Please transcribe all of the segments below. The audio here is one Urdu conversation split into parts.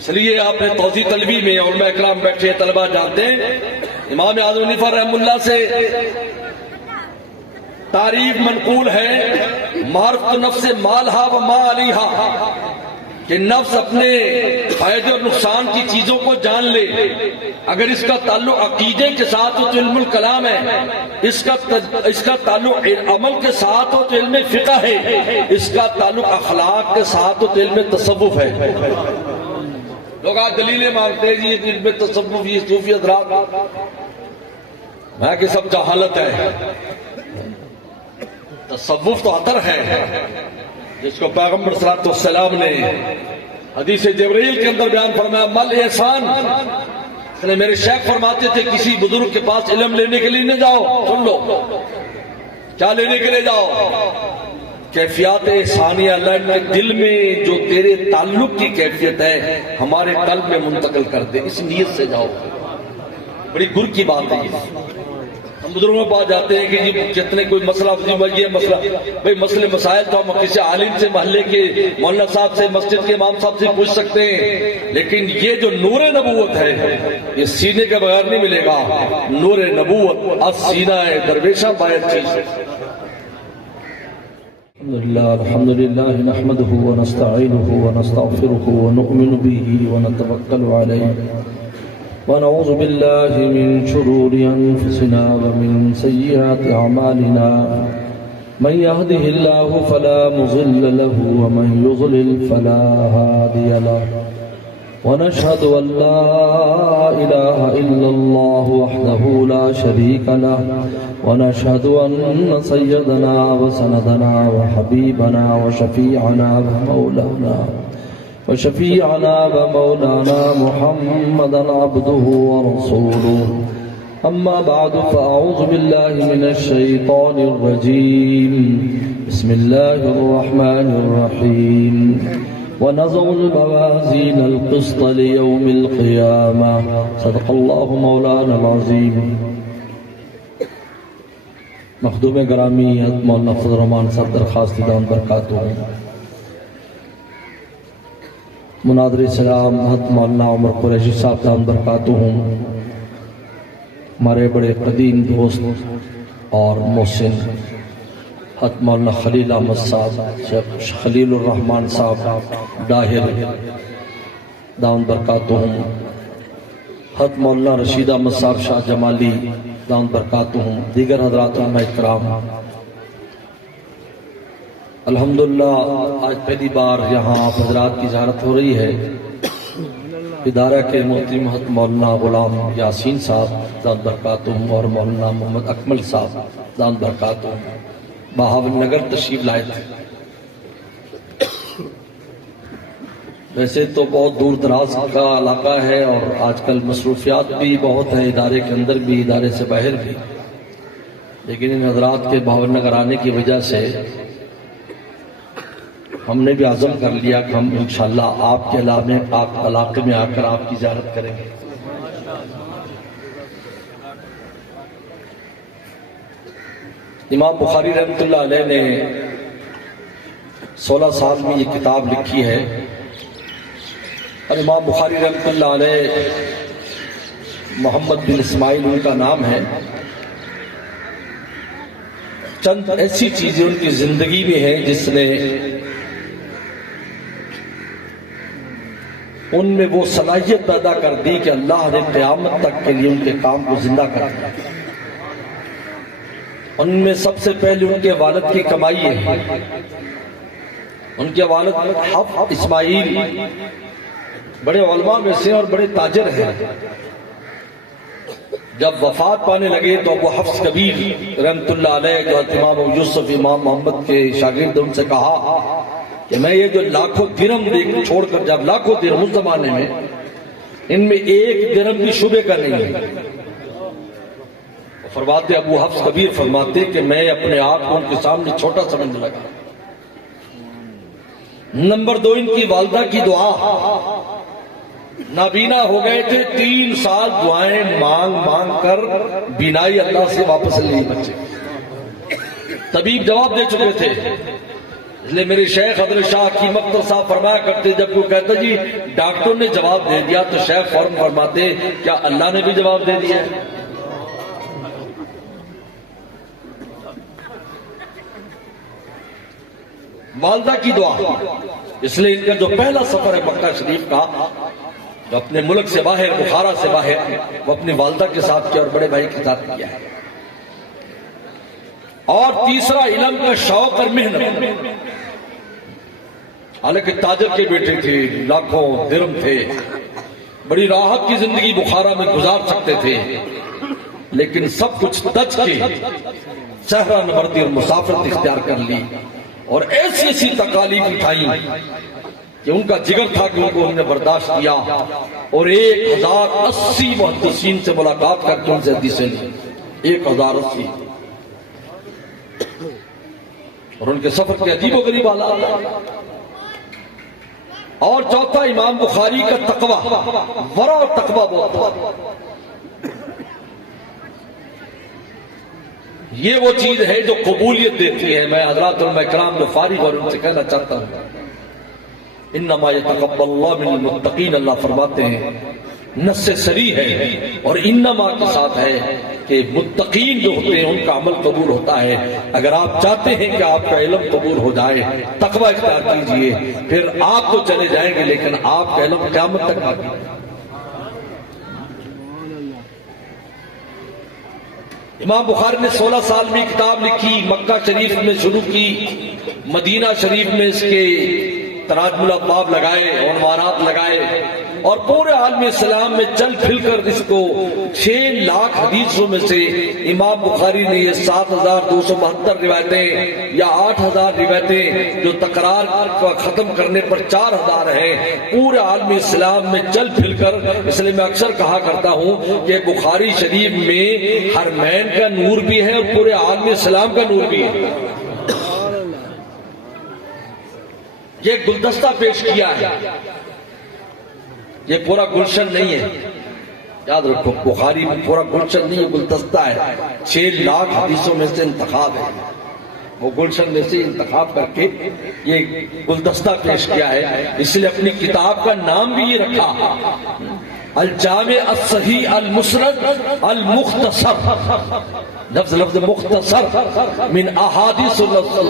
اس لیے آپ نے توضیح طلبی میں علماء اکرام بیٹھے طلبہ جانتے ہیں، امام اعظم حنیفہ رحمہ اللہ سے تعریف منقول ہے، معرفت نفس مالہا و ما علیہا، کہ نفس اپنے فائدے اور نقصان کی چیزوں کو جان لے۔ اگر اس کا تعلق عقیدے کے ساتھ ہو تو علم الکلام ہے، اس کا تعلق عمل کے ساتھ ہو تو علم فقہ ہے، اس کا تعلق اخلاق کے ساتھ ہو تو علم تصوف ہے۔ لوگ آج دلیلیں مانگتے ہیں جی علم تصوف، یہ صوفی حضرات، میں کہ سب جہالت ہے۔ تصوف تو عطر ہے جس کو پیغمبر صلی اللہ علیہ وسلم نے حدیث جبرائیل کے اندر بیان فرمایا، مل احسان۔ میرے شیخ فرماتے تھے کسی بزرگ کے پاس علم لینے کے لیے نہ جاؤ، سن لو کیا لینے کے لیے جاؤ، کیفیات احسانیہ اللہ نے دل میں جو تیرے تعلق کی کیفیت ہے ہمارے قلب میں منتقل کر دے، اس نیت سے جاؤ۔ بڑی گر کی بات ہے یہ۔ ہم بزرگوں کے پاس جاتے ہیں کہ جی جتنے کوئی مسئلہ یہ مسئلہ، بھئی مسئلے مسائل تو ہم کسی عالم سے، محلے کے مولانا صاحب سے، مسجد کے امام صاحب سے پوچھ سکتے ہیں، لیکن یہ جو نور نبوت ہے یہ سینے کے بغیر نہیں ملے گا۔ نور نبوت از سینہ درویشہ باید چیز۔ الحمدللہ نحمده ونستعینه ونستغفره ونؤمن به ونتوکل علیہ ونعوذ باللہ من شرور انفسنا ومن سیئات اعمالنا، من يهده الله فلا مضل له ومن يضلل فلا هادي له، ونشهد ان لا اله الا الله وحده لا شريك له، ونشهد ان سيدنا وسندنا وحبيبنا وشفيعنا ومولانا محمدا عبده ورسوله، اما بعد فاعوذ بالله من الشيطان الرجيم، بسم الله الرحمن الرحيم، ونضع الموازين القسط ليوم القيامة، صدق الله مولانا العظيم۔ مخدوم گرامی مولانا فضل الرحمان صاحب درخواست دام برکاتہ، مناظر سلام حضرت مولانا عمر قریشی صاحب دام برکاتہ، ہمارے بڑے قدیم دوست اور محسن حضرت مولانا خلیل احمد صاحب، شیخ خلیل الرحمان صاحب ڈاہر دام برکاتہ، حضرت مولانا رشید احمد صاحب شاہ جمالی دام برکاتہ، دیگر حضرات علماء اکرام، الحمدللہ آج پہلی بار یہاں آپ حضرات کی زیارت ہو رہی ہے۔ ادارہ کے محترم حضرت مولانا غلام یاسین صاحب دام برکاتہ اور مولانا محمد اکمل صاحب دام برکاتہ بہاول نگر تشریف لائے تھے۔ ویسے تو بہت دور دراز کا علاقہ ہے اور آج کل مصروفیات بھی بہت ہیں، ادارے کے اندر بھی ادارے سے باہر بھی، لیکن ان حضرات کے بہاول نگر آنے کی وجہ سے ہم نے بھی عزم کر لیا کہ ہم انشاءاللہ آپ کے علاقے میں آ کر آپ کی زیارت کریں گے۔ امام بخاری رحمۃ اللہ علیہ نے 16 سال میں یہ کتاب لکھی ہے، اور امام بخاری رحمۃ اللہ علیہ محمد بن اسماعیل ان کا نام ہے۔ چند ایسی چیزیں ان کی زندگی میں ہیں جس نے ان میں وہ صلاحیت پیدا کر دی کہ اللہ نے قیامت تک کے لیے ان کے کام کو زندہ کر دیا۔ ان میں سب سے پہلے ان کے والد کی کمائی ہے۔ ان کے والد حفص اسماعیل بڑے علماء میں سے اور بڑے تاجر ہیں۔ جب وفات پانے لگے تو ابو حفص کبیر رحمت اللہ علیہ جو امام ابو یوسف امام محمد کے شاگرد ان سے کہا کہ میں یہ جو لاکھوں درہم چھوڑ کر، جب لاکھوں درہم اس زمانے میں ان میں ایک درہم بھی شبے کا نہیں ہے، فرماتے ابو حفص کبیر فرماتے کہ میں اپنے آپ کو ان کے سامنے چھوٹا سمجھنے لگا۔ نمبر 2 ان کی والدہ کی دعا، نابینا ہو گئے تھے، 3 سال دعائیں مانگ مانگ کر بینائی اللہ سے واپس لی بچے۔ طبیب جواب دے چکے تھے اس لیے میرے شیخ حضرت شاہ حکیم اختر صاحب فرمایا کرتے، جب کوئی کہتا جی ڈاکٹر نے جواب دے دیا تو شیخ فوراً فرماتے کیا اللہ نے بھی جواب دے دیا ہے؟ والدہ کی دعا، اس لیے ان کا جو پہلا سفر ہے مکہ شریف کا، جو اپنے ملک سے باہر، بخارا سے باہر، وہ اپنی والدہ کے ساتھ کیا اور بڑے بھائی کے ساتھ کیا ہے۔ اور تیسرا علم کا شوق اور محنت، حالانکہ تاجر کے بیٹے تھے، لاکھوں درم تھے، بڑی راحت کی زندگی بخارا میں گزار سکتے تھے، لیکن سب کچھ تج کے صحرا نوردی اور مسافرت اختیار کر لی، اور ایسی ایسی تکالیف اٹھائیں کہ ان کا جگر تھا کہ ان کو انہوں نے برداشت کیا، اور 1080 محدثین سے ملاقات کر کے ان سے حدیثیں لی، 1080، اور ان کے سفر کے عجیب و غریب حالات۔ اور چوتھا امام بخاری کا تقوی، ورع اور تقوی بہت تھا۔ یہ وہ چیز ہے جو قبولیت دیتی ہے۔ میں حضرات علماء کرام جو فارغ اور ان سے کہنا چاہتا ہوں، انما یتقبل اللہ من المتقین، اللہ فرماتے ہیں، نص صریح ہے اور انما کے ساتھ ہے کہ متقین جو ہوتے ہیں ان کا عمل قبول ہوتا ہے۔ اگر آپ چاہتے ہیں کہ آپ کا علم قبول ہو جائے، تقوی اختیار کیجئے، پھر آپ تو چلے جائیں گے لیکن آپ کا علم قیامت تک باقی ہے۔ امام بخاری نے 16 سال میں کتاب لکھی، مکہ شریف میں شروع کی، مدینہ شریف میں اس کے تراجم الابواب لگائے، عنوانات لگائے، اور پورے عالم اسلام میں چل پھل کر اس کو 6 لاکھ حدیثوں میں سے امام بخاری نے یہ 7272 روایتیں یا 8000 روایتیں جو تکرار کو ختم کرنے پر 4000 ہیں، پورے عالم اسلام میں چل پھل کر، اس لیے میں اکثر کہا کرتا ہوں کہ بخاری شریف میں حرمین کا نور بھی ہے اور پورے عالم اسلام کا نور بھی ہے۔ یہ گلدستہ پیش کیا ہے، یہ پورا گلشن نہیں ہے، یاد رکھو، بخاری میں پورا گلشن نہیں ہے، گلدستہ ہے۔ 6 لاکھ حدیثوں میں سے انتخاب ہے، وہ گلشن میں سے انتخاب کر کے یہ گلدستہ پیش کیا ہے۔ اس لیے اپنی کتاب کا نام بھی یہ رکھا، الجامع الصحیح المسند المختصر، لفظ مختصر من احادیث رسول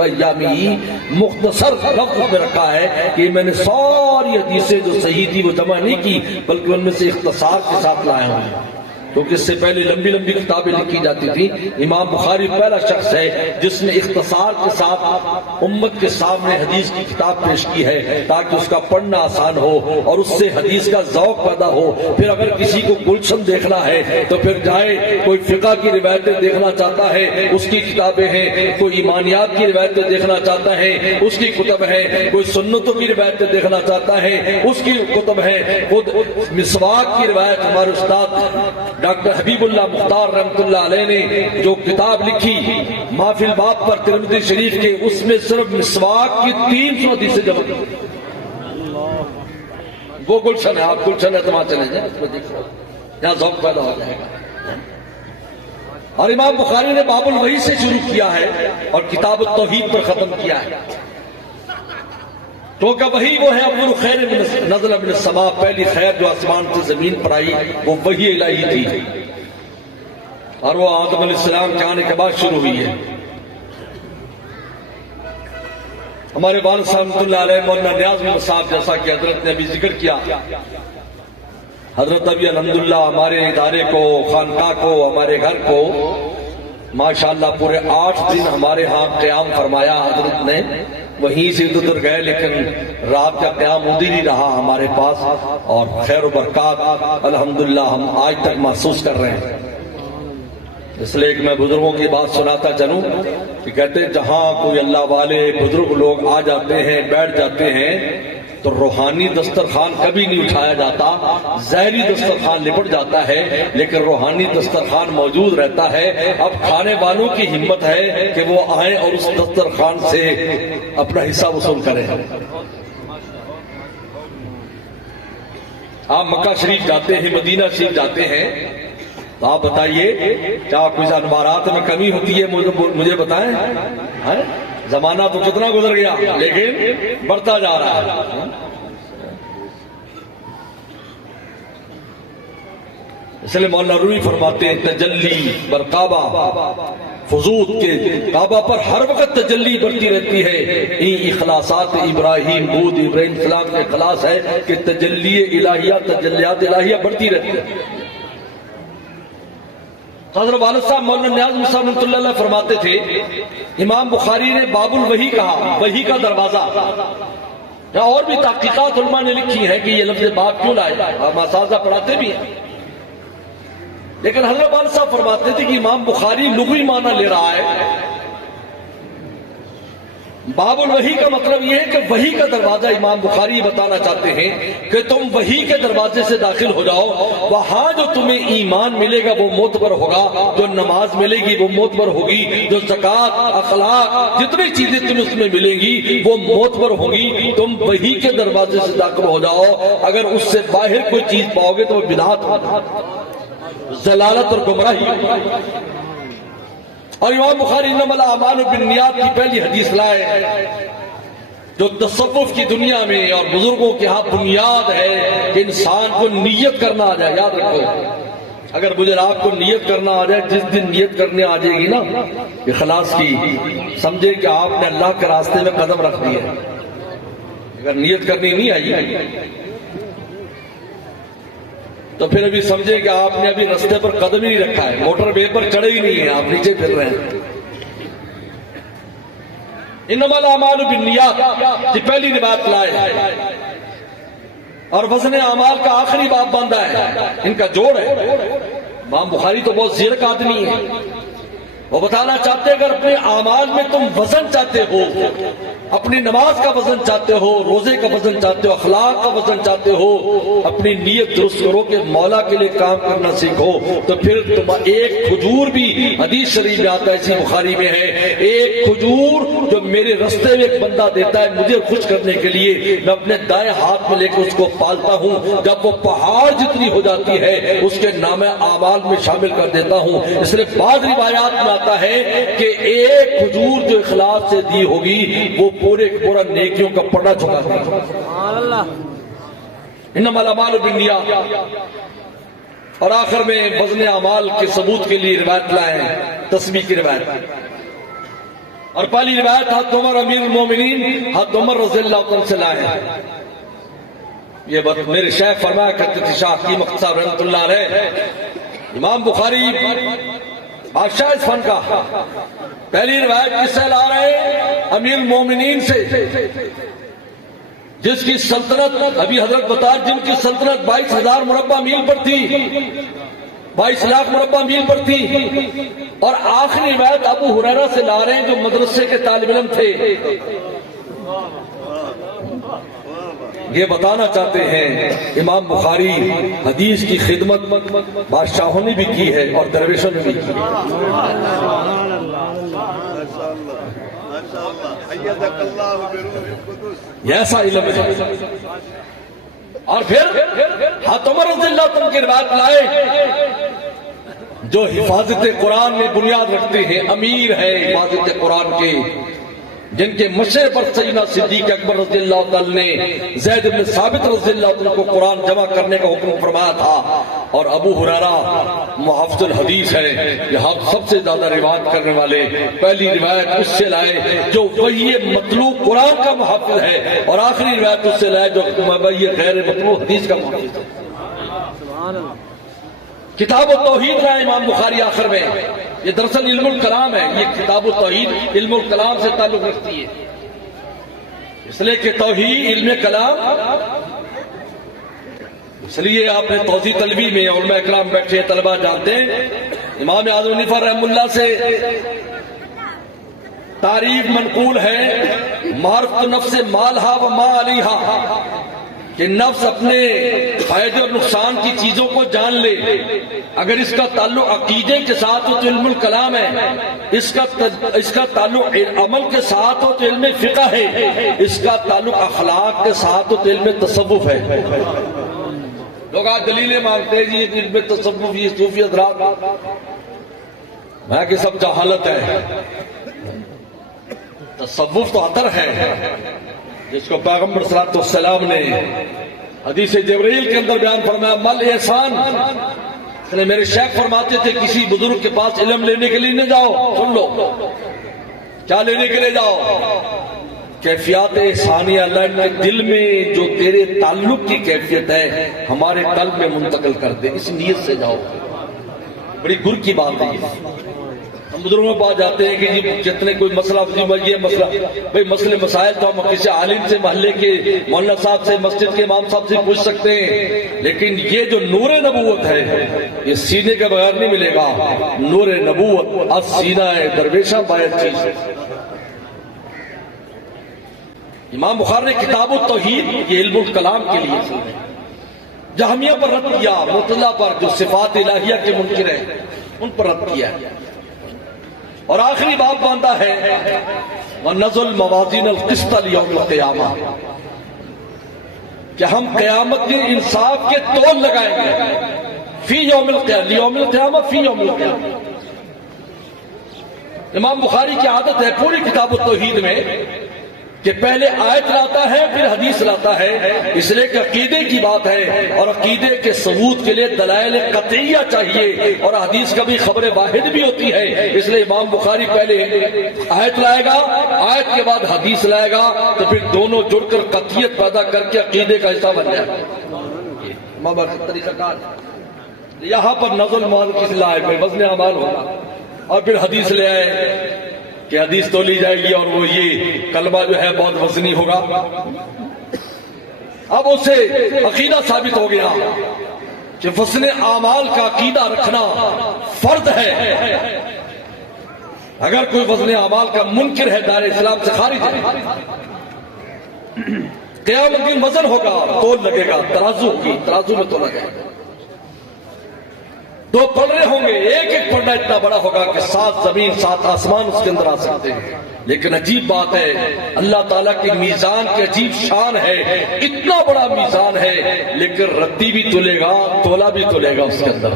ایامی، مختصر لفظ میں رکھا ہے کہ میں نے ساری حدیثیں جو صحیح تھی وہ جمع نہیں کی، بلکہ ان میں سے اختصار کے ساتھ لائے ہوں، کیونکہ اس سے پہلے لمبی لمبی کتابیں لکھی جاتی تھی۔ امام بخاری پہلا شخص ہے جس نے اختصار کے ساتھ امت کے سامنے حدیث کی کتاب پیش کی ہے، تاکہ اس کا پڑھنا آسان ہو اور اس سے حدیث کا ذوق پیدا ہو۔ پھر اگر کسی کو گلشن دیکھنا ہے تو پھر جائے، کوئی فقہ کی روایتیں دیکھنا چاہتا ہے اس کی کتابیں ہیں، کوئی ایمانیات کی روایتیں دیکھنا چاہتا ہے اس کی کتب ہے، کوئی سنتوں کی روایتیں دیکھنا چاہتا ہے اس کی کتب ہے۔ خود مسواک کی روایت ہمارے استاد ڈاکٹر حبیب اللہ مختار رحمۃ اللہ علیہ نے جو کتاب لکھی محفل الباب پر ترمذی شریف کے، اس میں صرف مسواک کی 300 حدیثیں جمع کی۔ وہ گلشن ہے، آپ گلشن ہے تو وہاں چلے جائیں، اس کو دیکھو، یہاں ذوق پیدا ہو جائے گا۔ اور امام بخاری نے باب الوحی سے شروع کیا ہے اور کتاب التوحید پر ختم کیا ہے، کیونکہ وہی وہ ہے اول خیر نزل من السماء، پہلی خیر جو آسمان سے زمین پر آئی وہ وحی الہی تھی، اور وہ آدم علیہ السلام کے آنے کے بعد شروع ہوئی ہے۔ ہمارے والد صاحب رحمۃ اللہ علیہ مولانا نیاز محمد صاحب، جیسا کہ حضرت نے ابھی ذکر کیا، حضرت ابھی الحمدللہ ہمارے ادارے کو، خانقاہ کو، ہمارے گھر کو ماشاءاللہ پورے 8 دن ہمارے ہاں قیام فرمایا حضرت نے، وہیں سے ادھر گئے، لیکن رات کا قیام ادھر ہی رہا ہمارے پاس، اور خیر و برکات الحمدللہ ہم آج تک محسوس کر رہے ہیں۔ اس لیے کہ میں بزرگوں کی بات سناتا چلوں کہ کہتے ہیں جہاں کوئی اللہ والے بزرگ لوگ آ جاتے ہیں، بیٹھ جاتے ہیں، تو روحانی دسترخوان کبھی نہیں اٹھایا جاتا، ظاہری دسترخوان لپٹ جاتا ہے، لیکن روحانی دسترخوان موجود رہتا ہے۔ اب کھانے والوں کی ہمت ہے کہ وہ آئیں اور اس دسترخوان سے اپنا حصہ وصول کریں۔ آپ مکہ شریف جاتے ہیں، مدینہ شریف جاتے ہیں، تو آپ بتائیے کیا کچھ انوارات میں کمی ہوتی ہے؟ مجھے بتائیں، زمانہ تو کتنا گزر گیا لیکن بڑھتا جا رہا ہے. اس لیے مولانا رومی فرماتے ہیں تجلی بر کعبہ فضود کے کعبہ پر ہر وقت تجلی بڑھتی رہتی ہے. ان اخلاصات ابراہیم بود ابراہیم السلام کے اخلاص ہے کہ تجلی الہیہ تجلیات الہیہ بڑھتی رہتی ہے. حضرت والد صاحب مولانا نیاز مصعب رحمۃ اللہ علیہ فرماتے تھے امام بخاری نے باب الوحی کہا، وحی کا دروازہ. یا اور بھی تحقیقات علماء نے لکھی ہیں کہ یہ لفظ باب کیوں لائے، ہم اساتذہ پڑھاتے بھی ہیں. لیکن حضرت والد صاحب فرماتے تھے کہ امام بخاری لغوی معنی لے رہا ہے. باب الوحی کا مطلب یہ ہے کہ وحی کا دروازہ. امام بخاری بتانا چاہتے ہیں کہ تم وحی کے دروازے سے داخل ہو جاؤ، وہاں جو تمہیں ایمان ملے گا وہ معتبر ہوگا، جو نماز ملے گی وہ معتبر ہوگی، جو زکوٰۃ اخلاق جتنی چیزیں تمہیں اس میں ملیں گی وہ معتبر ہوگی. تم وحی کے دروازے سے داخل ہو جاؤ. اگر اس سے باہر کوئی چیز پاؤ گے تو وہ بدعت ہوگا، ضلالت اور گمراہی. اور امام بخاری انما الاعمال بالنیات کی پہلی حدیث لائے جو تصوف کی دنیا میں اور بزرگوں کے ہاں بنیاد ہے کہ انسان کو نیت کرنا آ جائے. یاد رکھو، اگر مجھے آپ کو نیت کرنا آ جائے، جس دن نیت کرنے آ جائے گی نا اخلاص کی، سمجھے کہ آپ نے اللہ کے راستے میں قدم رکھ دیا. اگر نیت کرنی نہیں آئی تو پھر ابھی سمجھے کہ آپ نے ابھی رستے پر قدم ہی نہیں رکھا ہے، موٹر وے پر چڑھے ہی نہیں ہیں، آپ نیچے پھر رہے ہیں. انما الاعمال بالنیات یہ پہلی روایت لائے اور وزن اعمال کا آخری باب باندھا ہے. ان کا جوڑ ہے. امام بخاری تو بہت زیرک آدمی ہے. وہ بتانا چاہتے ہیں اگر اپنے اعمال میں تم وزن چاہتے ہو، اپنی نماز کا وزن چاہتے ہو، روزے کا وزن چاہتے ہو، اخلاق کا وزن چاہتے ہو، اپنی نیت درست کرو کہ مولا کے لیے کام کرنا سیکھو، تو پھر تم ایک کھجور بھی حدیث شریف میں آتا ہے، اسی بخاری میں ہے، ایک کھجور جو میرے رستے میں ایک بندہ دیتا ہے مجھے خوش کرنے کے لیے، میں اپنے دائیں ہاتھ میں لے کے اس کو پالتا ہوں، جب وہ پہاڑ جتنی ہو جاتی ہے اس کے نام اعمال میں شامل کر دیتا ہوں. اس لیے بعض روایات میں آتا ہے کہ ایک کھجور جو اخلاص سے دی ہوگی وہ پورے پورا نیکیوں کا پڑا چکا ہے. انما الاعمال بالنیات. اور آخر میں وزن اعمال کے ثبوت کے لیے روایت لائے ہیں، تسبیح کی روایت. اور پہلی روایت حضرت عمر امیر المومنین حضرت عمر رضی اللہ عنہ سے لائے ہیں. یہ بات میرے شیخ فرمایا کرتے تھے شاہ حکیم صاحب رحمۃ اللہ علیہ. امام بخاری بادشاہ اس فن کا پہلی روایت کس سے لا رہے ہیں؟ امیر المومنین سے، جس کی سلطنت ابھی حضرت بتا، جن کی سلطنت 22,000 مربع میل پر تھی، 22 لاکھ مربع میل پر تھی. اور آخری روایت ابو ہریرہ سے لا رہے ہیں جو مدرسے کے طالب علم تھے. یہ بتانا چاہتے ہیں امام بخاری حدیث کی خدمت بادشاہوں نے بھی کی ہے اور درویشوں نے بھی کی ہے. یہ ایسا علم ہے. اور پھر حضرت عمر رضی اللہ عنہ کی روایت لائے جو حفاظت قرآن میں بنیاد رکھتے ہیں، امیر ہے حفاظت قرآن کے، جن کے مشرے پر سیدنا صدیق اکبر رضی اللہ عنہ نے زید بن ثابت رضی اللہ عنہ کو قرآن جمع کرنے کا حکم فرمایا تھا. اور ابو ہریرہ محفظ الحدیث ہے، یہاں سب سے زیادہ روایت کرنے والے. پہلی روایت اس سے لائے جو وحی مطلوع قرآن کا محافظ ہے، اور آخری روایت اس سے لائے جو وحی غیر مطلوع حدیث کا محافظ ہے. کتاب التوحید لائے امام بخاری آخر میں. یہ دراصل علم الکلام ہے. یہ کتاب التوحید علم الکلام سے تعلق رکھتی ہے، اس لیے کہ توحید علم کلام. اس لیے آپ نے توضیح طلبی میں علماء اکرام بیٹھے طلبہ جانتے ہیں، امام اعظم حنیفہ رحمہ اللہ سے تعریف منقول ہے، معرفت نفس مالہا و ما علیہا، کہ نفس اپنے فائدے اور نقصان کی چیزوں کو جان لے. اگر اس کا تعلق عقیدے کے ساتھ ہو تو علم الکلام ہے، اس کا تعلق عمل کے ساتھ ہو تو علم فقہ ہے، اس کا تعلق اخلاق کے ساتھ ہو تو علم تصوف ہے. لوگ آج دلیلیں مانگتے ہیں جی علم تصوف یہ صوفی حضرات، میں کہ سب جہالت ہے. تصوف تو عطر ہے جس کو پیغمبر صلی اللہ علیہ وسلم نے حدیث جبرائیل کے اندر بیان فرمایا مل احسان. میرے شیخ فرماتے تھے کسی بزرگ کے پاس علم لینے کے لیے نہ جاؤ. سن لو کیا لینے کے لیے جاؤ؟ کیفیات احسانیہ اللہ نے دل میں جو تیرے تعلق کی کیفیت ہے ہمارے قلب میں منتقل کر دے، اس نیت سے جاؤ. بڑی گر کی بات ہے. ہم بزرگوں کے پاس جاتے ہیں کہ جی جتنے کوئی مسئلہ یہ مسئلہ بھئی مسئلے مسائل تو ہم کسی عالم سے، محلے کے مولانا صاحب سے، مسجد کے امام صاحب سے پوچھ سکتے ہیں، لیکن یہ جو نور نبوت ہے یہ سینے کے بغیر نہیں ملے گا. نور نبوت از سینہ ہے درویشہ باید چیز ہے. امام بخاری نے کتاب التوحید یہ علم الکلام کے لیے جہمیہ پر رد کیا، معتزلہ پر جو صفات الہیہ کے منکر ہیں ان پر رد کیا، اور آخری باب باندھا ہے وَنَزُلْ مَوَازِينَ الْقِسْطَ لِيَوْمِ الْقِيَامَةِ کہ ہم قیامت کے انصاف کے تول لگائیں گے فی یوم القیامہ، لیوم القیامہ فی یوم القیامہ. امام بخاری کی عادت ہے پوری کتاب التوحید میں کہ پہلے آیت لاتا ہے پھر حدیث لاتا ہے، اس لیے کہ عقیدے کی بات ہے اور عقیدے کے ثبوت کے لیے دلائل قطعیہ چاہیے، اور حدیث کا بھی خبر واحد بھی ہوتی ہے. اس لیے امام بخاری پہلے آیت لائے گا، آیت کے بعد حدیث لائے گا، تو پھر دونوں جڑ کر قطعیت پیدا کر کے عقیدے کا حصہ بن جائے گا. طریقہ کار یہاں پر نزل مال کس لائے پہ وزن اعمال ہوگا، اور پھر حدیث لے آئے کہ حدیث تو لی جائے گی اور وہ یہ کلمہ جو ہے بہت وزنی ہوگا. اب اسے عقیدہ ثابت ہو گیا کہ وزن اعمال کا عقیدہ رکھنا فرض ہے. اگر کوئی وزن اعمال کا منکر ہے دائرہ اسلام سے خارج ہے. قیامت دن وزن ہوگا، تول لگے گا، ترازو ہوگی، ترازو میں تولا جائے گا. دو پلڑے ہوں گے، ایک ایک پلڑا اتنا بڑا ہوگا کہ 7 زمین 7 آسمان اس کے اندر آ سکتے ہیں. لیکن عجیب بات ہے اللہ تعالیٰ کی میزان کی عجیب شان ہے، اتنا بڑا میزان ہے لیکن رتی بھی تلے گا، تولا بھی تلے گا اس کے اندر.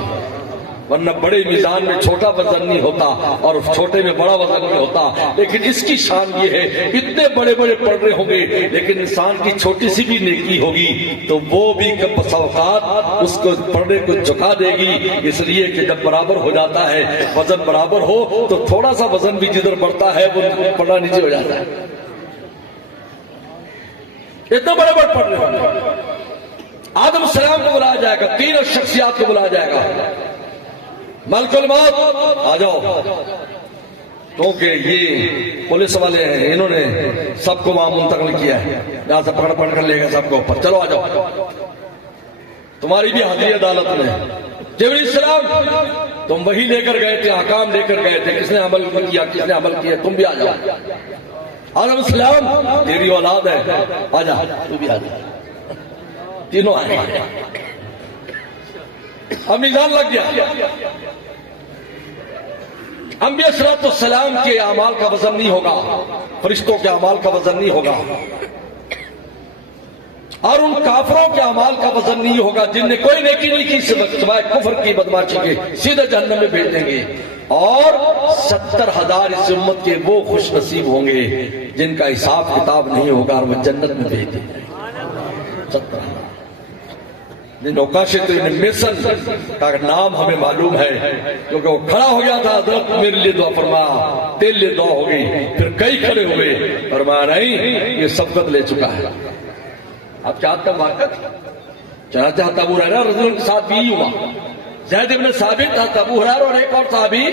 ورنہ بڑے میزان میں چھوٹا وزن نہیں ہوتا اور چھوٹے میں بڑا وزن نہیں ہوتا. لیکن اس کی شان یہ ہے اتنے بڑے بڑے پلڑے ہوں گے لیکن انسان کی چھوٹی سی بھی نیکی ہوگی تو وہ بھی بس اوقات اس کو پلڑے کو جھکا دے گی. اس لیے کہ جب برابر ہو جاتا ہے وزن برابر ہو تو تھوڑا سا وزن بھی جدھر بڑھتا ہے وہ پلڑا نیچے ہو جاتا ہے. اتنے بڑے بڑے پلڑے ہوں گے. آدم السلام کو بلایا جائے گا، 3 شخصیات کو بلایا جائے گا. ملک الموت آ جاؤ، کیونکہ یہ پولیس والے ہیں، انہوں نے سب کو وہاں منتقل کیا ہے، یہاں سے پکڑ پکڑ کر لے گا سب کو اوپر. چلو آ جاؤ، تمہاری بھی حاضری عدالت میں. جبرائیل السلام تم وہی لے کر گئے تھے، احکام لے کر گئے تھے، کس نے عمل کیا کس نے عمل کیا، تم بھی آ جاؤ. آدم السلام تیری اولاد ہے، آ جا تو بھی آ جا. تینوں آئے. اب میزان لگ گیا. انبیاء صلوات السلام کے اعمال کا وزن نہیں ہوگا، فرشتوں کے اعمال کا وزن نہیں ہوگا، اور ان کافروں کے اعمال کا وزن نہیں ہوگا جن نے کوئی نیکی نہیں کی سوائے کفر کی بدماشی کے، سیدھے جہنم میں بھیج دیں گے. اور 70,000 اس امت کے وہ خوش نصیب ہوں گے جن کا حساب کتاب نہیں ہوگا اور وہ جنت میں بھیج دیں گے. 70,000 نوکاشت میسن کا نام ہمیں معلوم ہے کیونکہ وہ کھڑا ہو گیا تھا، حضرت میرے لیے دعا فرما، تیرے لیے دعا ہو گئی. پھر کئی کھڑے ہوئے، فرمایا نہیں یہ سبقت لے چکا ہے. اب چاہتا واقعت چنانچہ ابو ہریرہ رضی اللہ عنہ کے ساتھ بھی ہوا. زید بن ثابت، ابو ہریرہ اور ایک اور صحابی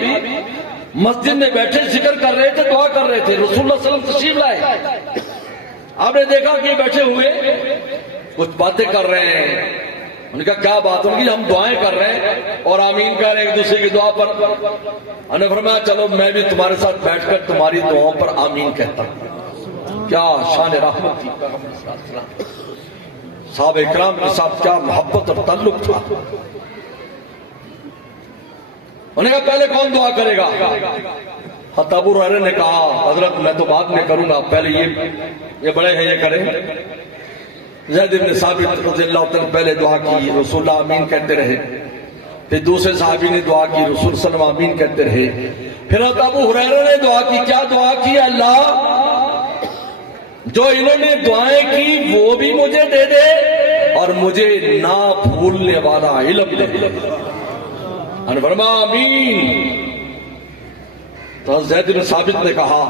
مسجد میں بیٹھے ذکر کر رہے تھے، دعا کر رہے تھے. رسول اللہ صلی اللہ علیہ وسلم تشریف لائے. آپ نے دیکھا کہ بیٹھے ہوئے کچھ باتیں کر رہے ہیں. ان کا کیا بات ہوگی؟ ہم دعائیں کر رہے ہیں اور آمین کر رہے ہیں ایک دوسرے کی دعا پر. انہوں نے فرمایا چلو میں بھی تمہارے ساتھ بیٹھ کر تمہاری دعاؤں پر آمین کہتا ہوں. کیا شان رحمت تھی پیغمبر صلی اللہ علیہ وسلم، صحابہ اکرام کے ساتھ کیا محبت اور تعلق تھا. انہوں نے کہا پہلے کون دعا کرے گا؟ حضرت ابو ہریرہ نے کہا حضرت میں تو بعد میں کروں گا، پہلے یہ بڑے ہیں یہ کریں. زید بن ثابت رضی اللہ عنہ پہلے دعا کی، رسول اللہ آمین کہتے رہے. پھر دوسرے صحابی نے دعا کی، رسول صلی اللہ علیہ وسلم آمین کہتے رہے. پھر ابو ہریرہ نے دعا کی. کیا دعا کی؟ اللہ جو انہوں نے دعائیں کی وہ بھی مجھے دے دے اور مجھے نہ بھولنے والا علم دے دے. فرما آمین. تو زید بن ثابت نے کہا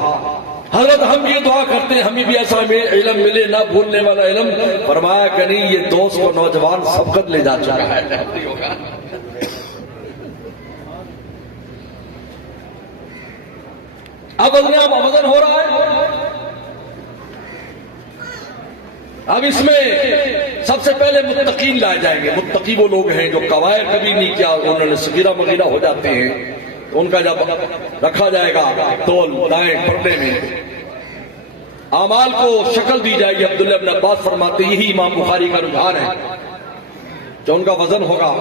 حضرت ہم یہ دعا کرتے ہیں ہمیں بھی ایسا علم ملے نہ بھولنے والا علم. فرمایا کہ نہیں یہ دوست کو نوجوان سبقت لے جا چکا ہے. اب وزن ہو رہا ہے. اب اس میں سب سے پہلے متقین لائے جائیں گے. متقی وہ لوگ ہیں جو قوائر کبھی نہیں کیا, انہوں نے صغیرہ مغیرہ ہو جاتے ہیں, تو ان کا جب رکھا جائے گا تول دائیں پردے میں, اعمال کو شکل دی جائے گی. عبداللہ بن عباس فرماتے یہی امام بخاری کا رجحان ہے جو ان کا وزن ہوگا.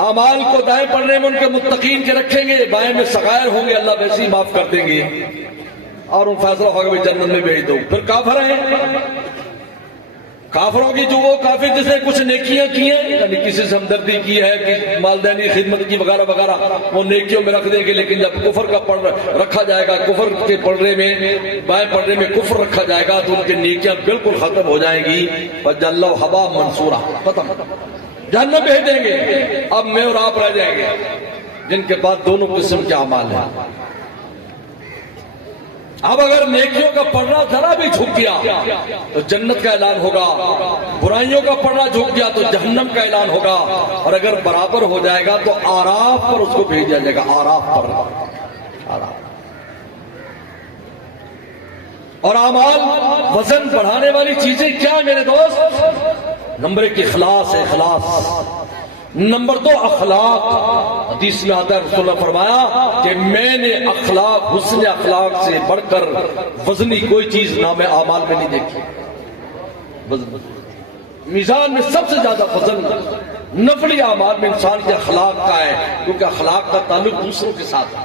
اعمال کو دائیں پڑھنے میں ان کے متقین کے رکھیں گے, بائیں میں صغائر ہوں گے, اللہ ویسے ہی معاف کر دیں گے اور ان فیصلہ ہوگا بھی جنت میں بھیج دو. پھر کافر ہیں, کافروں کی جو وہ کافر جس نے کچھ نیکیاں کی ہیں, یعنی کسی سے ہمدردی کی ہے کہ مالدینی خدمت کی وغیرہ وغیرہ, وہ نیکیوں میں رکھ دیں گے. لیکن جب کفر کا رکھا جائے گا, کفر کے پڑھنے میں بائیں پڑھنے میں کفر رکھا جائے گا, تو ان کی نیکیاں بالکل ختم ہو جائیں گی. فجعلہ حباء منصورا, ختم, جہنم بھیج دیں گے. اب میں اور آپ رہ جائیں گے جن کے پاس دونوں قسم کے اعمال ہیں. اب اگر نیکیوں کا پڑھنا ذرا بھی جھک گیا تو جنت کا اعلان ہوگا, برائیوں کا پڑھنا جھک گیا تو جہنم کا اعلان ہوگا, اور اگر برابر ہو جائے گا تو آراف پر اس کو بھیج دیا جائے گا. آراف پر, آراف. اور اعمال وزن بڑھانے والی چیزیں کیا ہیں میرے دوست؟ نمبر 1 اخلاص ہے, اخلاص. نمبر 2 اخلاق. حدیث میں آتا ہے رسول اللہ فرمایا کہ میں نے اخلاق, حسن اخلاق سے بڑھ کر وزنی کوئی چیز نام اعمال میں نہیں دیکھی. میزان میں سب سے زیادہ وزن نفلی اعمال میں انسان کے اخلاق کا ہے, کیونکہ اخلاق کا تعلق دوسروں کے ساتھ ہے.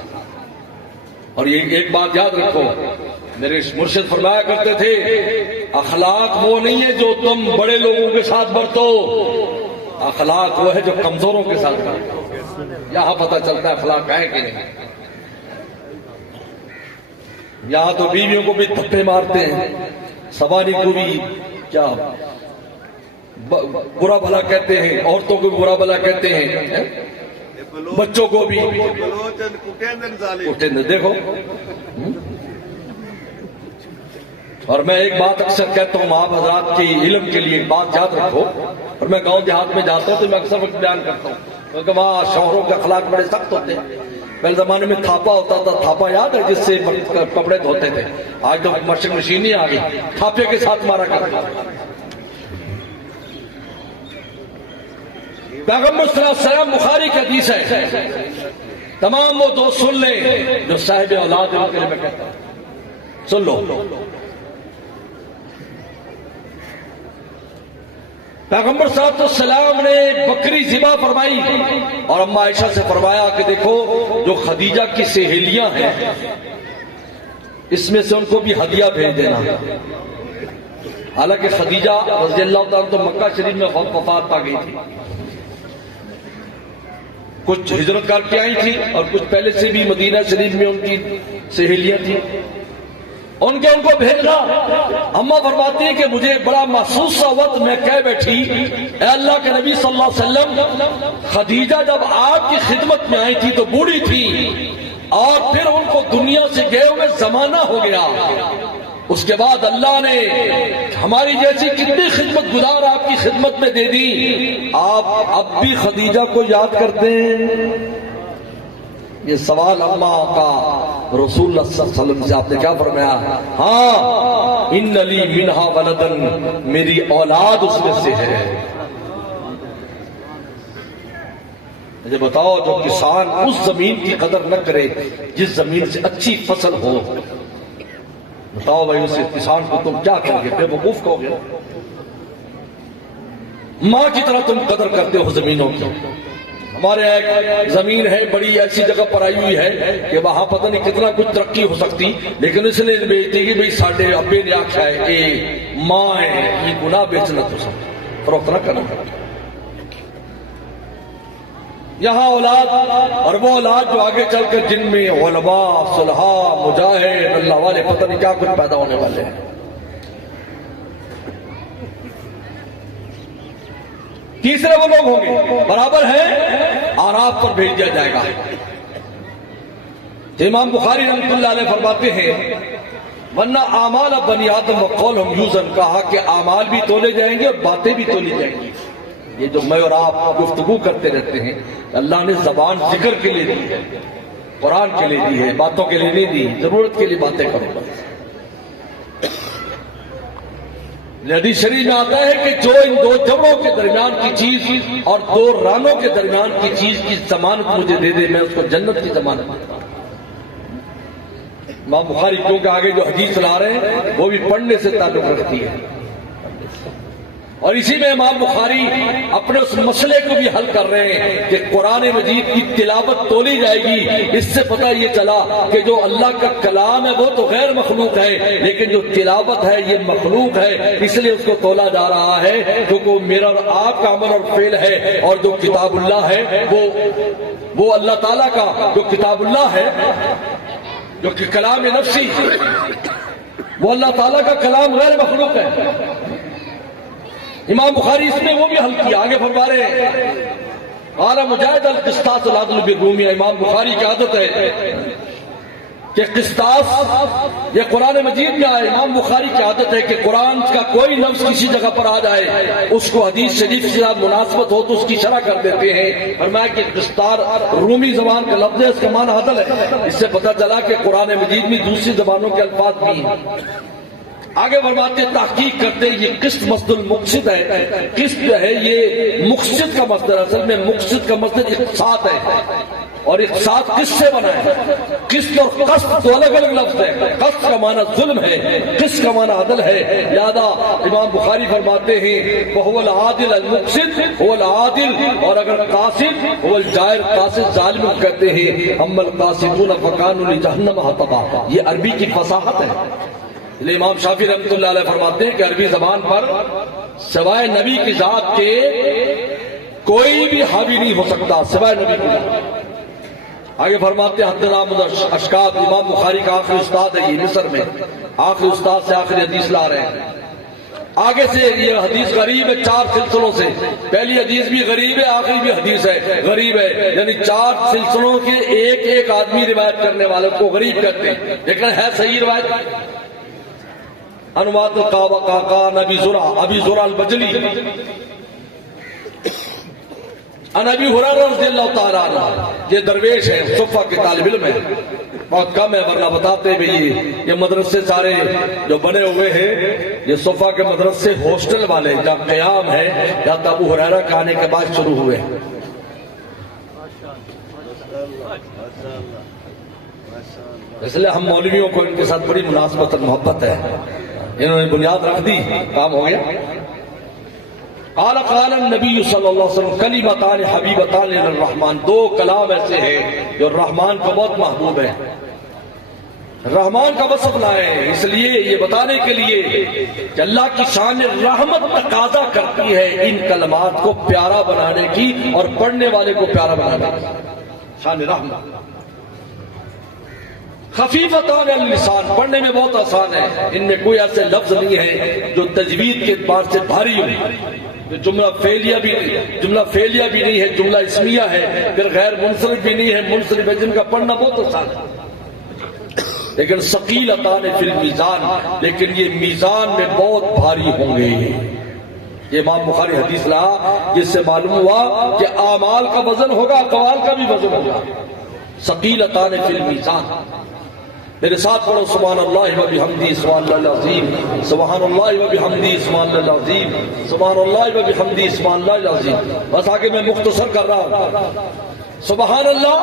اور یہ ایک بات یاد رکھو, میرے مرشد فرمایا کرتے تھے اخلاق وہ نہیں ہے جو تم بڑے لوگوں کے ساتھ برتو, اخلاق وہ ہے جو کمزوروں کے ساتھ برتو. یہاں پتہ چلتا ہے اخلاق ہے کہ نہیں. یہاں تو بیویوں کو بھی دھپے مارتے ہیں, سواری کو بھی کیا برا بھلا کہتے ہیں, عورتوں کو برا بھلا کہتے ہیں, بچوں کو بھی دیکھو. اور میں ایک بات اکثر کہتا ہوں آپ حضرات کی علم کے لیے, بات یاد رکھو. اور میں گاؤں دیہات میں جاتا ہوں تو میں اکثر وقت بیان کرتا ہوں, کیونکہ وہاں شوہروں کے اخلاق بڑے سخت ہوتے ہیں. پہلے زمانے میں تھاپا ہوتا تھا, تھاپا یاد ہے جس سے کپڑے دھوتے تھے. آج تو واشنگ مشین ہی آ گئی, تھاپے کے ساتھ مارا کرتا. پیغمبر صلی اللہ علیہ وسلم, بخاری کی حدیث ہے, تمام وہ دوست سن لیں جو صاحب اولاد ان کے لیے میں کہتا ہوں, سن لو. پیغمبر صلی اللہ علیہ وسلم نے بکری ذبح فرمائی اور اماں عائشہ سے فرمایا کہ دیکھو جو خدیجہ کی سہیلیاں ہیں اس میں سے ان کو بھی ہدیہ بھیج دینا. حالانکہ خدیجہ رضی اللہ تعالیٰ تو مکہ شریف میں وفات پا گئی تھی, کچھ ہجرت کر کے آئی تھی اور کچھ پہلے سے بھی مدینہ شریف میں ان کی سہیلیاں تھیں. ان کو بھیجنا. اماں فرماتی ہیں کہ مجھے بڑا محسوس سا وقت میں کہہ بیٹھی اے اللہ کے نبی صلی اللہ علیہ وسلم, خدیجہ جب آپ کی خدمت میں آئی تھی تو بوڑھی تھی اور پھر ان کو دنیا سے گئے ہوئے زمانہ ہو گیا, اس کے بعد اللہ نے ہماری جیسی کتنی خدمت گزار آپ کی خدمت میں دے دی, آپ اب بھی خدیجہ کو یاد کرتے ہیں؟ یہ سوال اماں کا رسول اللہ صلی اللہ علیہ وسلم سے آپ نے کیا فرمایا؟ ہاں ان لی منہا ولدن, میری اولاد اس میں سے ہے. مجھے بتاؤ جو کسان اس زمین کی قدر نہ کرے جس زمین سے اچھی فصل ہو, بتاؤ بھائی اسے کسان کو تم کیا کرو گے؟ بے وقوف کہو گے. ماں کی طرح تم قدر کرتے ہو زمینوں کی. ہمارے ایک زمین ہے بڑی ایسی جگہ پر آئی ہوئی ہے کہ وہاں پتہ نہیں کتنا کچھ ترقی ہو سکتی, لیکن اس نے بیچتی کہ بھئی ساڑھے ابے نے آکھا ہے اے ماں ہے, یہ گناہ بیچنا تو سب فروخت نہ کرنا. یہاں اولاد اور وہ اولاد جو آگے چل کر جن میں علماء، صلحاء، مجاہد، اللہ والے، پتہ نہیں کیا کچھ پیدا ہونے والے ہیں. تیسرے وہ لوگ ہوں گے برابر ہیں آراب پر بھیج دیا جائے گا. امام بخاری رحمۃ اللہ علیہ فرماتے ہیں ورنہ اعمال بنی آدم و قولہم یوزن، کہا کہ اعمال بھی تولے جائیں گے اور باتیں بھی تولی جائیں گی. یہ جو میں اور آپ گفتگو کرتے رہتے ہیں، اللہ نے زبان ذکر کے لیے دی ہے، قرآن کے لیے دی ہے، باتوں کے لیے نہیں دی. ضرورت کے لیے باتیں کرو بس. حدیث شریف میں آتا ہے کہ جو ان دو جبڑوں کے درمیان کی چیز اور دو رانوں کے درمیان کی چیز کی ضمانت مجھے دے دے، میں اس کو جنت کی ضمانت دیتا ہوں. امام بخاری کیونکہ آگے جو حدیث لا رہے ہیں وہ بھی پڑھنے سے تعلق رکھتی ہے، اور اسی میں امام بخاری اپنے اس مسئلے کو بھی حل کر رہے ہیں کہ قرآن مجید کی تلاوت تولی جائے گی. اس سے پتہ یہ چلا کہ جو اللہ کا کلام ہے وہ تو غیر مخلوق ہے، لیکن جو تلاوت ہے یہ مخلوق ہے، اس لیے اس کو تولا جا رہا ہے کیونکہ میرا اور آپ کا عمل اور فعل ہے، اور جو کتاب اللہ ہے وہ اللہ تعالیٰ کا جو کتاب اللہ ہے، جو کہ کلام نفسی، وہ اللہ تعالیٰ کا کلام غیر مخلوق ہے. امام بخاری اس میں وہ بھی حل کیا. آگے فرما رہے ہیں قال مجاہد القسطاس العدل بالرومی. امام بخاری کی عادت ہے کہ قسطاس یہ قرآن مجید میں آئے. امام بخاری کی عادت ہے کہ قرآن کا کوئی لفظ کسی جگہ پر آ جائے، اس کو حدیث شریف سے مناسبت ہو تو اس کی شرح کر دیتے ہیں. فرمایا کہ قسطاس رومی زبان کا لفظ ہے، اس کا معنی عدل ہے. اس سے پتہ چلا کہ قرآن مجید میں دوسری زبانوں کے الفاظ بھی ہیں. آگے فرماتے تحقیق کرتے یہ قسط مصدر المقصد ہے. قسط جو ہے یہ مقصد کا مصدر، اصل میں مقصد کا مصدر اقتصاد ہے، اور اقتصاد کس سے بنا ہے؟ قسط اور قسط دو الگ الگ لفظ ہیں. قسط کا معنی ظلم ہے، قسط کا معنی عدل ہے. لہذا امام بخاری فرماتے ہیں وَهُوَ الْعَادِلُ الْمُقْسِطُ هُوَ الْعَادِلُ، اور اگر قاسط هُوَ الْجَائِرُ، قاسط ظالم کہتے ہیں. أَمَّا الْقَاسِطُونَ فَكَانُوا لِجَهَنَّمَ حَطَبًا. یہ عربی کی فصاحت ہے. امام شافعی رحمۃ اللہ علیہ فرماتے ہیں کہ عربی زبان پر سوائے نبی کی ذات کے کوئی بھی حاوی نہیں ہو سکتا، سوائے نبی کی ذات. آگے فرماتے ہیں حدثنا اشکاب. امام بخاری کا آخری استاد ہے یہ مصر میں، آخری استاد سے آخری حدیث لا رہے ہیں. آگے سے یہ حدیث غریب ہے 4 سلسلوں سے. پہلی حدیث بھی غریب ہے، آخری بھی حدیث ہے غریب ہے، یعنی 4 سلسلوں کے ایک آدمی روایت کرنے والے کو غریب کہتے ہیں، لیکن ہے صحیح روایت. انواد القاقان ابی زرع البجلی ان ابی ہریرہ رضی اللہ تعالیٰ عنہ. یہ درویش ہے، صفہ کے طالب علم ہے، بہت کم ہے، ورنہ بتاتے بھی یہ مدرسے سارے جو بنے ہوئے ہیں یہ صفہ کے مدرسے ہاسٹل والے جہاں قیام ہے یا تو ابو ہریرہ کے آنے کے بعد شروع ہوئے ہیں. اس لیے ہم مولویوں کو ان کے ساتھ بڑی مناسبت اور محبت ہے. انہوں نے بنیاد رکھ دی، کام ہو گیا. قال النبی صلی اللہ علیہ وسلم کلمتان حبیبتان للرحمن. 2 کلام ایسے ہیں جو رحمان کو بہت محبوب ہے. رحمان کا وصف لائے اس لیے یہ بتانے کے لیے کہ اللہ کی شان رحمت تقاضا کرتی ہے ان کلمات کو پیارا بنانے کی اور پڑھنے والے کو پیارا بنانے کی. شان رحمت خفیفتان اللسان، پڑھنے میں بہت آسان ہے. ان میں کوئی ایسے لفظ نہیں ہے جو تجوید کے اعتبار سے بھاری ہو. جملہ فعلیہ بھی نہیں ہے، جملہ اسمیہ ہے، پھر غیر منصرف بھی نہیں ہے، منصرف ہے، جن کا پڑھنا بہت آسان ہے. لیکن ثقیلتان فی المیزان، لیکن یہ میزان میں بہت بھاری ہوں گے. یہ امام بخاری حدیث لایا جس سے معلوم ہوا کہ اعمال کا وزن ہوگا، اقوال کا بھی وزن ہوگا. ثقیلتان فی المیزان. میرے ساتھ پڑھو سبحان اللہ و بحمدہ سبحان اللہ العظیم، سبحان اللہ و بحمدہ سبحان اللہ العظیم، سبحان اللہ و بحمدہ سبحان اللہ العظیم. بس آگے میں مختصر کر رہا ہوں. سبحان اللہ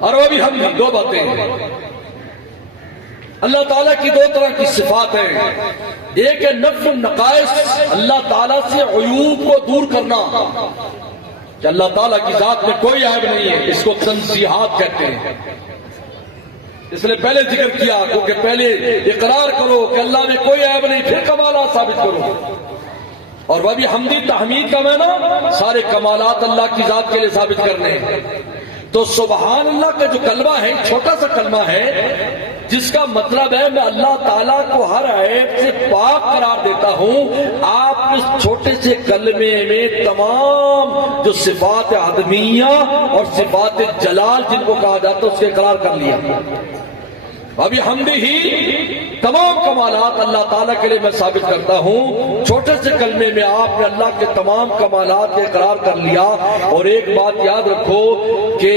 اور و بحمدہ 2 باتیں ہیں. اللہ تعالیٰ کی 2 طرح کی صفات ہیں. ایک ہے نفی النقائص، اللہ تعالیٰ سے عیوب کو دور کرنا، کہ اللہ تعالیٰ کی ذات میں کوئی عیب نہیں ہے. اس کو تنزیہات کہتے ہیں. اس نے پہلے ذکر کیا کیونکہ پہلے اقرار کرو کہ اللہ میں کوئی عیب نہیں، پھر کمالات ثابت کرو. اور وہ بھی حمدی تحمید کا معنی سارے کمالات اللہ کی ذات کے لیے ثابت کرنے ہیں۔ تو سبحان اللہ کا جو کلمہ ہے چھوٹا سا کلمہ ہے جس کا مطلب ہے میں اللہ تعالیٰ کو ہر عیب سے پاک قرار دیتا ہوں۔ آپ اس چھوٹے سے کلمے میں تمام جو صفات آدمیہ اور صفات جلال جن کو کہا جاتا ہے اس کے اقرار کر لیا۔ ابھی حمدی ہی تمام کمالات اللہ تعالیٰ کے لیے میں ثابت کرتا ہوں۔ چھوٹے سے کلمے میں آپ نے اللہ کے تمام کمالات کے اقرار کر لیا۔ اور ایک بات یاد رکھو کہ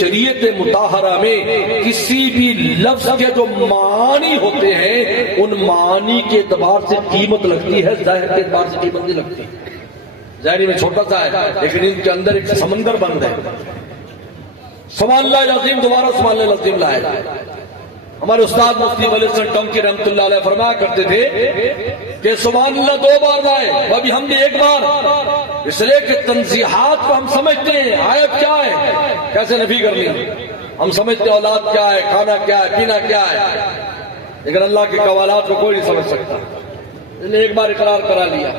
شریعت مطہرہ میں کسی بھی لفظ کے جو معانی ہوتے ہیں ان معانی کے اعتبار سے قیمت لگتی ہے، ظاہر کے اعتبار سے قیمت نہیں لگتی۔ ظاہری میں چھوٹا سا ہے لیکن ان کے اندر ایک سمندر بند ہے۔ سبحان اللہ العظیم، دوبارہ سبحان اللہ العظیم لائے۔ ہمارے استاد مفتی ولی حسن ٹنکی رحمۃ اللہ علیہ فرمایا کرتے تھے کہ سبحان اللہ 2 بار لائے، ابھی ہم نے 1 بار، اس لیے کہ تنزیحات کو ہم سمجھتے ہیں عیب کیا ہے، کیسے نفی کرنی، ہم سمجھتے ہیں اولاد کیا ہے، کھانا کیا ہے، پینا کیا ہے، لیکن اللہ کے کمالات کو کوئی نہیں سمجھ سکتا۔ اس لیے 1 بار اقرار کرا لیا،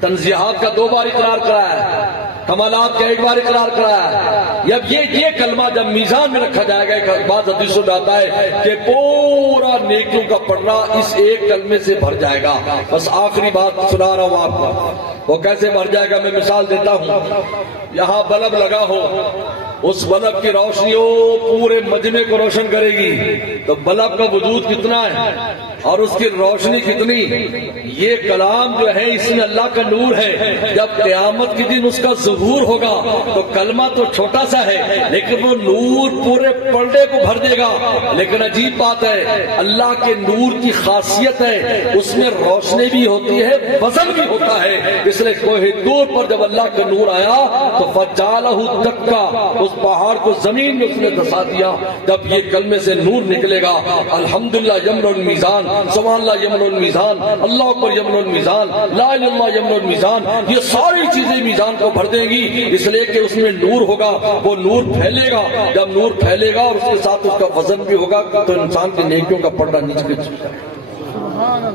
تنزیحات کا 2 بار اقرار کرایا، کمالات کا 1 بار اقرار کرایا۔ اب یہ کلمہ جب میزان میں رکھا جائے گا، ایک بات حدیثوں میں آتا ہے کہ پورا نیکیوں کا پڑھنا اس ایک کلمے سے بھر جائے گا۔ بس آخری بات سنا رہا ہوں آپ کو، وہ کیسے بھر جائے گا میں مثال دیتا ہوں۔ یہاں بلب لگا ہو، اس بلب کی روشنی پورے مجمع کو روشن کرے گی، تو بلب کا وجود کتنا ہے اور اس کی روشنی کتنی۔ یہ کلام جو ہے اس میں اللہ کا نور ہے۔ جب قیامت کے دن اس کا ظہور ہوگا تو کلمہ تو چھوٹا سا ہے لیکن وہ نور پورے پردے کو بھر دے گا۔ لیکن عجیب بات ہے، اللہ کے نور کی خاصیت ہے اس میں روشنی بھی ہوتی ہے، وزن بھی ہوتا ہے۔ اس لیے کوہ طور پر جب اللہ کا نور آیا تو فجعلہ دکا، اس پہاڑ کو زمین میں اس نے دھسا دیا۔ جب یہ کلمے سے نور نکلے گا، الحمدللہ یمن المیزان، سبحان اللہ یمن المیزان، اللہ اکبر یمن المیزان، لا الہ الا اللہ یمن المیزان، یہ ساری چیزیں میزان کو بھر دیں گی۔ اس لیے کہ اس میں نور ہوگا، وہ نور پھیلے گا۔ جب نور پھیلے گا اور اس کے ساتھ اس کا وزن بھی ہوگا تو انسان کی نیکیوں کا پڑھنا نیچے گر جائے گا۔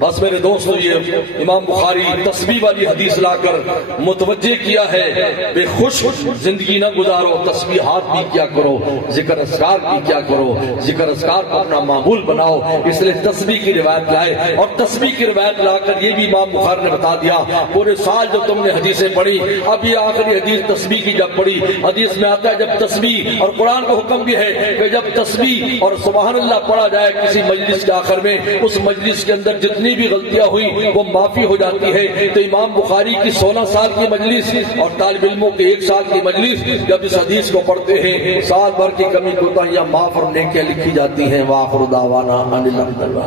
بس میرے دوستو، یہ امام بخاری تسبیح والی حدیث لا کر متوجہ کیا ہے بے خوش زندگی نہ گزارو، تسبیحات بھی کیا کرو، ذکر اذکار بھی کیا کرو، ذکر اذکار کو اپنا معمول بناؤ۔ اس لیے تسبیح کی روایت لائے، اور تسبیح کی روایت لا کر یہ بھی امام بخاری نے بتا دیا پورے سال جو تم نے حدیثیں پڑھی، اب یہ آخری حدیث تسبیح کی جب پڑھی، حدیث میں آتا ہے جب تسبیح، اور قرآن کا حکم بھی ہے کہ جب تسبیح اور سبحان اللہ پڑھا جائے کسی مجلس کے آخر میں، اس مجلس کے اندر جتنی بھی غلطیاں ہوئی وہ معافی ہو جاتی ہے۔ تو امام بخاری کی 16 سال کی مجلس اور طالب علموں کے 1 سال کی مجلس جب اس حدیث کو پڑھتے ہیں، سال بھر کی کمی کوتاہیاں معاف اور نیکیاں لکھی جاتی ہیں۔ وآخر دعوانا ان الحمد للہ۔